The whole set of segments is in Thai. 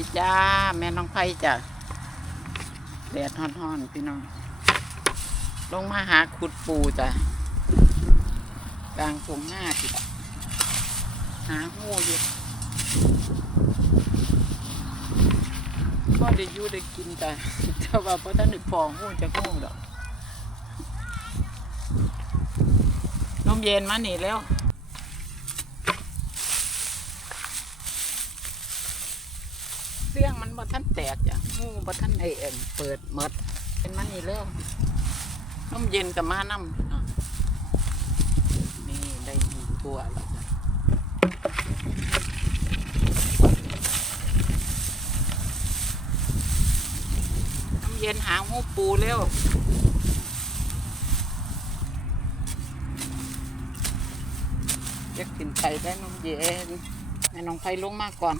ดีจ้า แม่น้องไผ่จ้ะแดดฮ้อนๆพี่น้อง ลงมาหาขุดปูจ้ะกลางทงหน้าจิะหาหูอยู่ก็ได้ยู่ได้กินจ้ะแต่ว่าพอท่านนึกพองหูจะหูดอกนมเย็นมาหนีแล้ว เสียงมันบ่ท่านแตกจ้ะงูบ่ท่านไอเอ็นเปิดหมดเป็นมันนี่เร็วน้ำเย็นกับมาน้ำพี่น้องนี่ได้หนึ่งตัวแล้วจ้ะน้ำเย็นหาหูปูเร็วจะกินไข่ได้น้ำเย็นให้น้องไข่ลงมาก่อน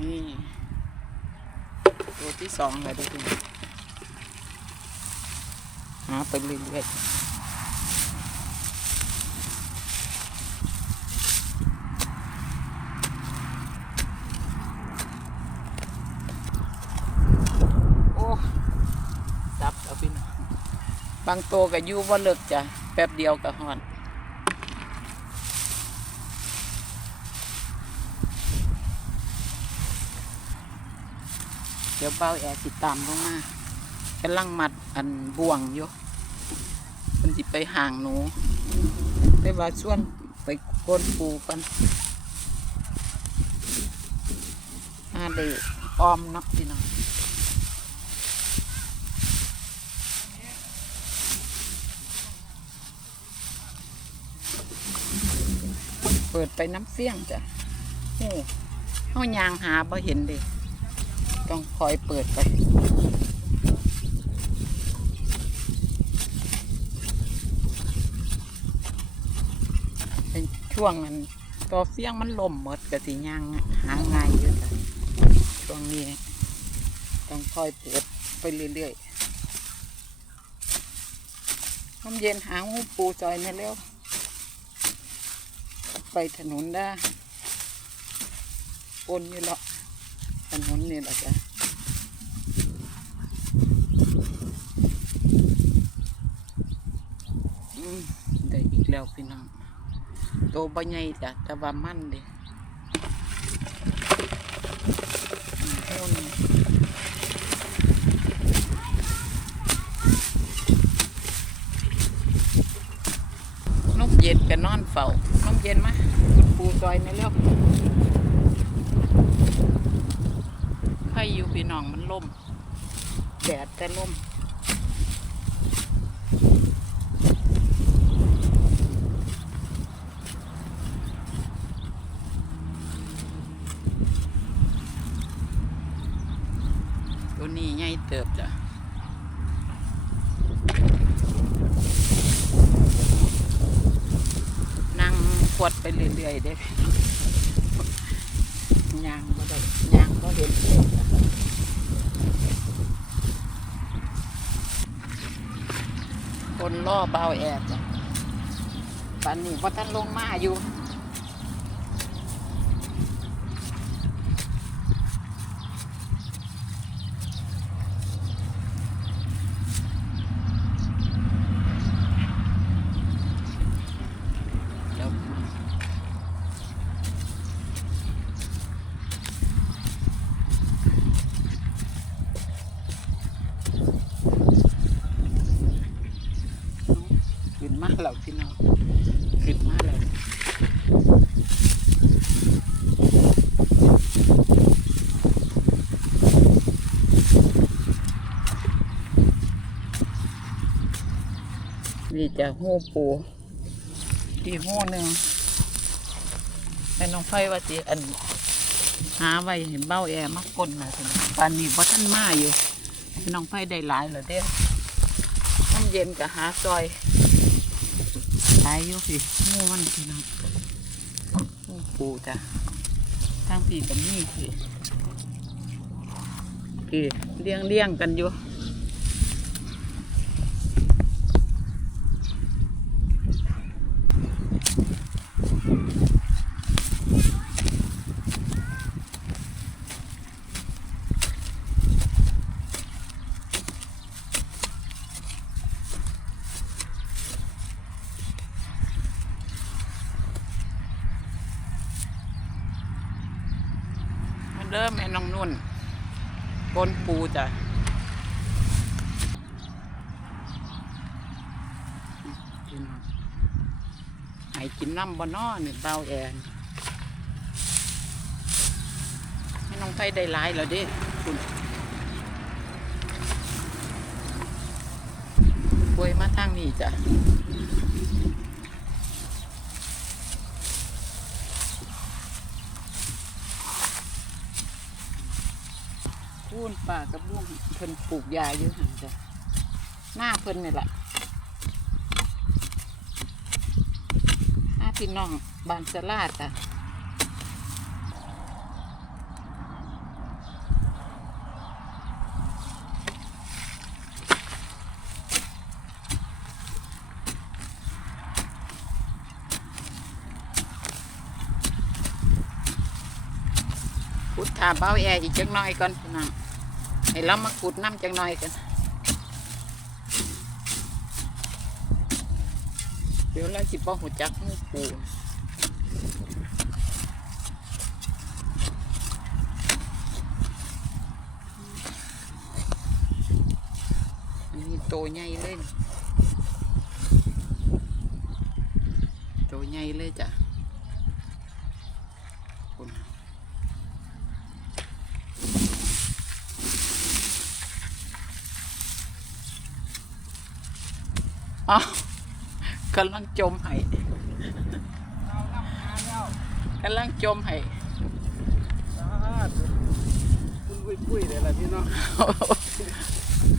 นี่ตัวที่สองเลยดูดิหาไปเรื่อยๆโอ้จับเอาพี่น้องบางตัวก็อยู่ว่าเลิกจ้ะ แป๊บเดียวก็หอน เดี๋ยวเบาแอร์ติดตามลงมากำลังมัดอันบ่วงอยู่มันสิไปห่างหนูแต่ว่าส่วนไปก้นปูกันอาเดออมเนักพี่น้องเปิดไปน้ำเฟี้ยงจ้ะโอ้ห้ายางหาบ่เห็นเด็ ต้องคอยเปิดไปเป็นช่วงนั้นตัวเฟี้ยงมันล่มหมดกะสิย่างหาง่ายอยู่จ้ะช่วงนี้ ต้องคอยเปิดไปเรื่อยๆน้ำเย็นหาหูปูจอยมาเร็วไปถนนได้ปนอยู่หรอก ถนนนี่แหละจ้ะได้อีกแล้วพี่น้องโตบ่ใหญ่จ้ะแต่ว่ามันเดินกเย็นก็นอนเฝ้านกเย็นมาคุณปูจอยในเร็วใครอยู่ พี่น้องมันล่มแดดแต่ล่มตัวนี้ใหญ่เติบจ้ะนั่งขวดไปเรื่อยๆเด้ยางก็ได้ยางก็เห็นเลยจ้ะค นล่อเบาแอบจ้ะปันนี้พอท่านลงมาอยู่ แล้วขึ้นมาแล้วพี่น้องขึ้นมาแล้ว นี่จะหูปูอีกหูหนึ่งแม่น้องไฟว่าสิอัน หาไว้เห็นเบ้าแอมากกลนะสิปานนี้ว่าท่านมาอยู่แม่น้องไฟได้หลายเหรอเด้น้ำเย็นกับหาซอยหลายอยู่พี่งูมันพี่น้องงูปูจ้ะทางพี่กับนี่พี่พี่เลี้ยงเลี้ยงกันอยู่ เด้อแม่น้องนุ่น ปนปูจ้ะพี่น้องให้กินน้ำบ่นอนี่เบาแอนให้น้องไฟได้หลายแล้วเด้คุณป่วยมาทางนี้จ้ะ พูนป่ากับลุงเพิ่นปลูกยาอยู่ห่างจ้ะหน้าเพิ่นนี่แหละหน้าพี่น้องบานสลาดจ้ะพุดถาเบ้าแอร์อีกจักหน่อยก่อนพี่น้อง ให้เรามาขุดน้ำจักหน่อยกันเดี๋ยวเราสิบ่หูจักหมูปูอันนี้โตใหญ่เลยนี่โตใหญ่เลยจ้ะ อ้าวกำลังจมให้กำลังจมให้คุณปุ้ยปุ้ยเลยล่ะพี่น้อง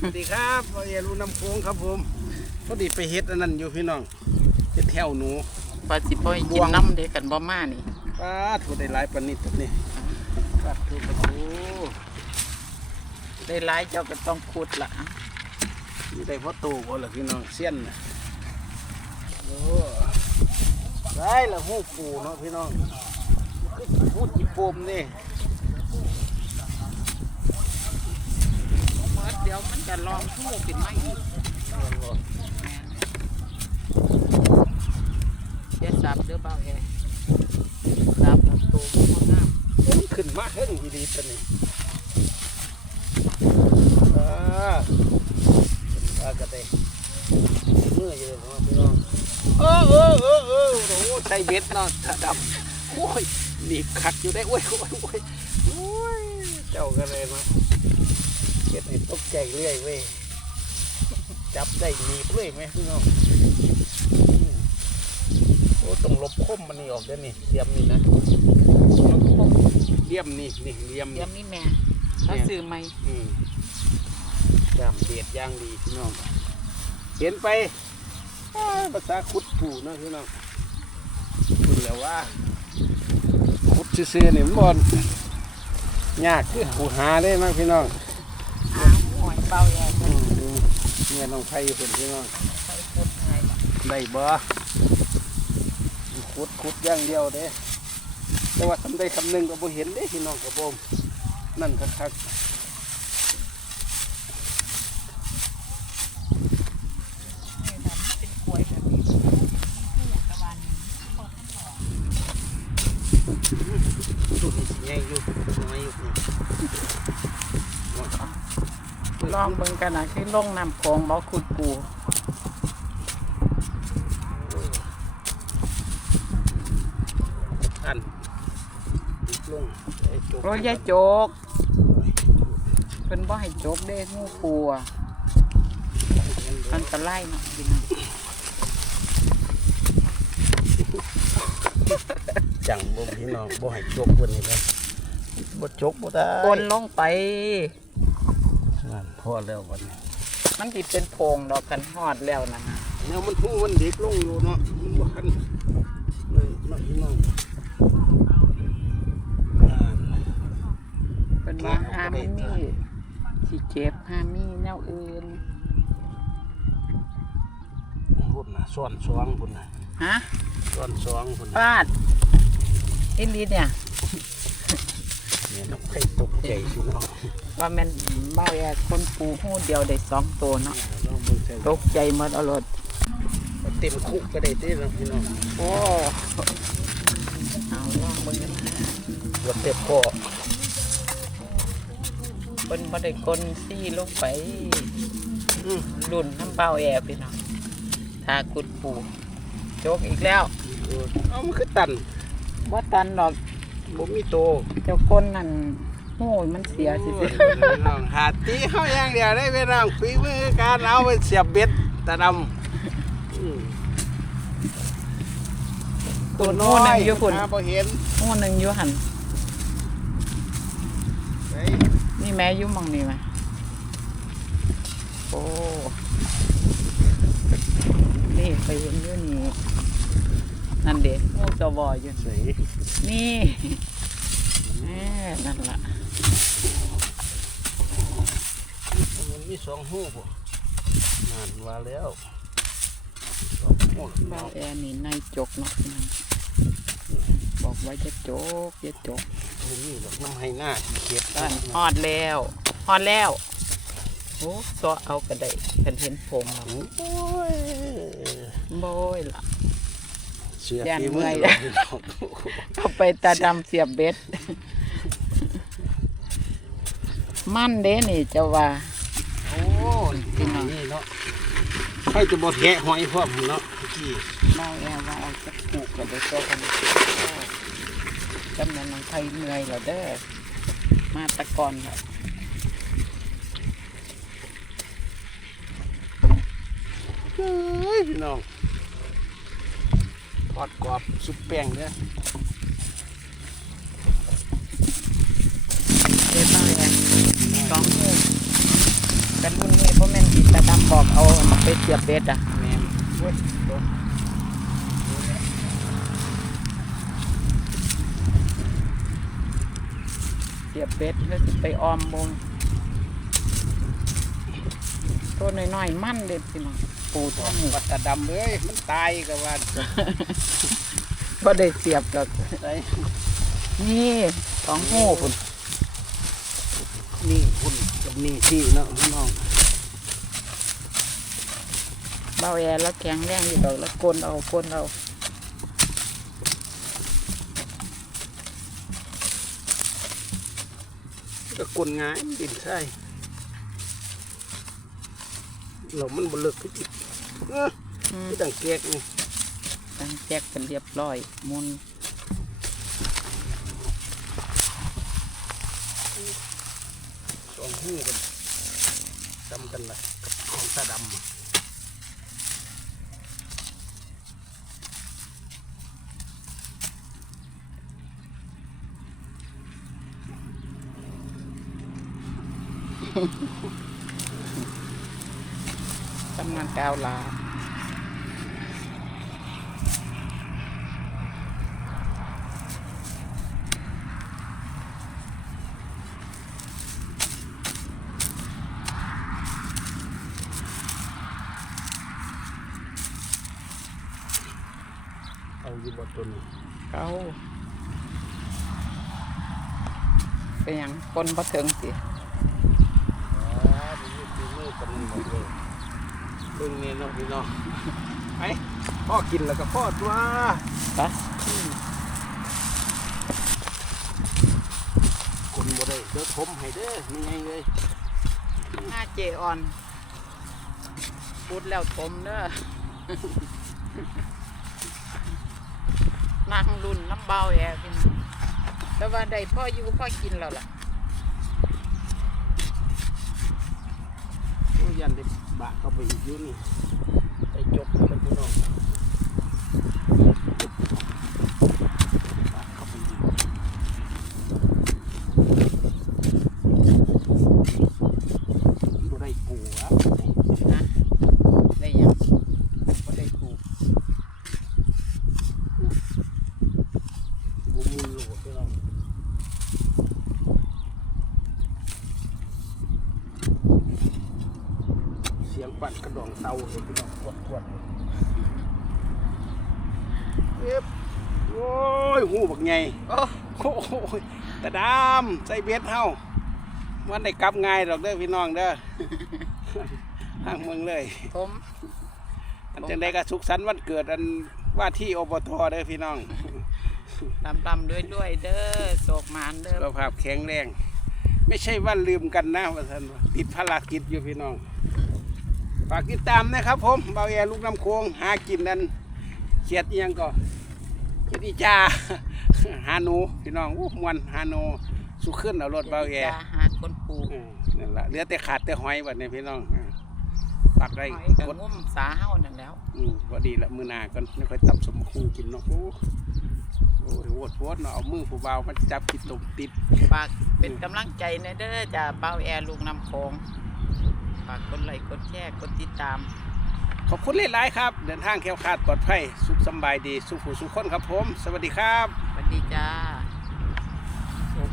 สวัสดีครับพ่อเอรูน้ำโค้งครับผมพอดีไปเฮ็ดอันนั้นอยู่พี่น้องเฮ็ดแถวหนูปลาสิบ่ให้กินน้ำเด็กกันบ่มานี่ป้าถูได้หลายปานนิดตัวนี้ป้าถูกระทูได้หลายเจ้าก็ต้องขุดละ นี่ได้พ่อโตบ่ล่ะพี่น้องเสี้ยนน่ะโอ้ได้ละหูปูเนาะพี่น้องคือหูจิปมนี่เมื่อเดี๋ยวมันจะลองทู่ขึ้นมาอีกเดี๋ยวสับเดี๋ยวเบาแอร์สับลำตัวมันงามมันขึ้นมาเฮิงดีๆตัวนี้อ่า ป้าก็ได้มืออยู่เนาะพี่น้องเออเออเออเออโอ้โหใส่เบ็ดเนาะถ้าดำโอ้ยหนีบขัดอยู่ได้โอ้ยโอ้ยโอ้ยโอ้ยเจ้าก็เลยเนาเก็ดนี่ตกใจเรื่อยเว้ยจับได้หนีบเรื่อยไหมพี่น้องโอ้ต้องลบคมมันนี่ออกเด้นี่เลียมนี่นะลบคมเลียมนี่นี่เลียมเดี๋นี่ยวนี้แม่ถ้าซื้อไหมอืม ยามเด็ดย่างดีพี่น้องเห็นไปอ้ายภาษาขุดผูเนาะพี่น้องคุณแล้วว่าขุดซื่อๆนี่มันบอนยากคือหูหาได้มั้งพี่น้องอ้าวหอยเบาแอร์อืมดูเนี่ยน้องไผ่เป็นพี่น้องไปขุดให้ละได้บ่ขุดขุดอย่างเดียวเด้แต่ว่าทำได้คำหนึ่งก็บ่เห็นเด้พี่น้องกับผมนั่นคักนี่ทำเป็นกล้วยแบบนี้ตะวัน ๆดูนี่สิใหญ่อยู่น้อยอยู่นี่ลองเบิ่งกันนะคือลงน้ำโขงบ่ขุดปูอันติดลงโอ้ยยายโจกเพิ่นบ่ให้โจกเด้งูปูอะอันตรายเนาะพี่น้องจังบ่พี่น้องบ่ให้จกเพิ่นนี่เล ยบ่จกบ่ได้กนลงไป นั่นพอแล้ววันนี้มันสิเป็นโพรงดอกกันฮอดแล้วนะฮะแนวมันหูมันเด็กลงอยู่เนาะมันบ่ทันเลยเนาะพี่น้องอ่าเพิ่นว่าห้ามมีสิเจ็บห้ามมีแนวอื่นพุ่นน่ะซ้อนสองพุ่นน่ะฮะซ้อนสองพุ่นน่ะปาดอินดีเนี่ย เนี่ยน้องไข่ตกใจพี่น้องว่าแม่นเบ้าแอคนปูหูเดียวได้สองตัวเนาะลองเบิ่งใส่ตกใจหมดเอารถเต็มคุกก็ได้เด้เนาะพี่น้องโอ้เอาลองเบิ่งกันนะบ่เต็มคอเพิ่นบ่ได้กลนซี่ลงไปอืมรุ่นน้ำเปล่าแอร์พี่น้องทากุดปูโจกอีกแล้ว เออเอามันคือตันบ่ตันดอก บ่มีโตเจ้าก้นนั่นโอ้ยมันเสียสิโอ้ยพี่น้องหาตีเฮาอย่างเดียวได้พี่น้องฝีมือการเอาไปเสียบเบ็ดตาดำอืมตัวโน่นงอยู่พุ่นหาบ่เห็นโน่นนึงอยู่หันไอ้นี่แม่อยู่หมองนี่ไหมโอ้นี่ไปเห็นอยู่นี่นั่นเด็กงูตัวบอยอยู่ใส่ นี่แม่นั่นล่ะมันมีสองหูบ่นั่นว่าแล้วสองหูเบาแอร์นี่ในจกเนาะพี่น้องบอกไว้จะจกจะจกบ่มีดอกน้ำให้หน้าเขียดบ้านฮอดแล้วฮอดแล้วโอ้ซอเอากระไดกันเห็นผมแล้วโอ้ยโบยล่ะ เสือย่านฝีเมื่มืออยพี่น้องเอาไปตาดำเสียบเบ็ด มั่นเด้นี่เจ้าว่า โอ้ยที่นี่เนาะให้จะบ่แทะหอยพร้อมเนาะเมื่อกี้เมาแอร์ว่าเอาจะปลูกกันได้ตัวกันจำนวนน้องไทยเหนื่อยแล้วเด้อมาตะกอนแล้วเฮ้ยพี่น้อง ทอดกรอบซุปแป้งเด้อเด้เมาแอร์สองกันรุ่นนี้เพราะแม่นติตาดำบอกเอามาไปเสียบเบ็ดอะแม่นเสียบเบ็ดแล้วไปออมบงตัวน้อยๆ มั่นเด็ดพี่น้อง ปูท่องวัดตาดำเอ้ยมันตายก็ว่าก็ได้เสียบกับไอ้นี่สองหูพุ่นนี่คุณกับนี่ที่เนาะพี่น้องเบาแอร์แล้วแข็งแรงอยู่ดอกแล้วกลนเอากลนเอาก็กลง่ายดินใช่ เรามันบ่เลิกคือจิเอออืมคือดังแกกนี่ตั้งแจกกันเรียบร้อยมุนสองหูกันจำกันละกับของตาดำ อะทำงานกาวลาเอาอยู่บ่ตัวนี้เกาเป็นหยังคนบ่ถึงสิอ่ามันมีฝีมือกันหมดเลยเบิ่งนี่เนาะพี่น้องไปพ่อกินแล้วก็พ่อตัวปะคนบ่ได้เดี๋ยวผมให้เด้อนี่ไงเลยหน้าเจออนพูดแล้วทมเด้อนั่งรุ่นน้ำเบาแอร์พี่น้องแต่ว่าได้พ่ออยู่พ่อกินแล้วล่ะโอ้ยันได้ บะเข้าไปอีกยุ่นี่ไปจบกันพี่น้องบะเข้าไปอีกบ่ได้ปูอะ นะได้ยังบ่ได้ถูก บุมุนโลพี่น้องเสียงปั่นกระดองเตาเลยพี่น้องกวดกวดเอ๊บโอ้ยหูบักไง โอ้ โอ้ยตาดา มใส่เบ็ดเฮาวันได้กลับง่ายดอกเด้อพี่น้องเด้อห้างเมืองเลย ผมอันจังได้ก็สุขสันต์วันเกิดอันว่าที่อบตเด้อพี่น้องลำลำด้วยด้วยๆเด้อโศกหมานเด้อสุขภาพแข็งแรง ไม่ใช่ว่าลืมกันนะว่าท่านว่าติดภารกิจอยู่พี่น้องฝากติดตามนะครับผมเบาแอลูกน้ำโค้งหากินนั้นเขียดอิหยังก็เขียดอีจาหาหนูพี่น้องอู้มวนหาหนู สุขึ้นเอารถเบาแอจะหาคนปลูกเออนั่นละเหลือแต่ขาดแต่หอยบัดนี้พี่น้องอ่าฝากได้หอยกับกดงุ่มสาเฮานั่นแล้วอืมพอดีละมือหนาก่อนไม่ค่อยตับสมคูกินเนาะโอ้โอ้ยโวดโวดเนาะเอามือผู้เบามาจับกินตมติดฝากเป็นกำลังใจในเด้อจ้าเป้าแอร์ลูกน้ำโขงฝากกดไลค์กดแชร์กดติดตาม ขอบคุณหลายๆครับ เดินทางแคล้วคลาดปลอดภัยสุขสำบายดี สุขหูสุขคนครับผม สวัสดีครับ สวัสดีจ้า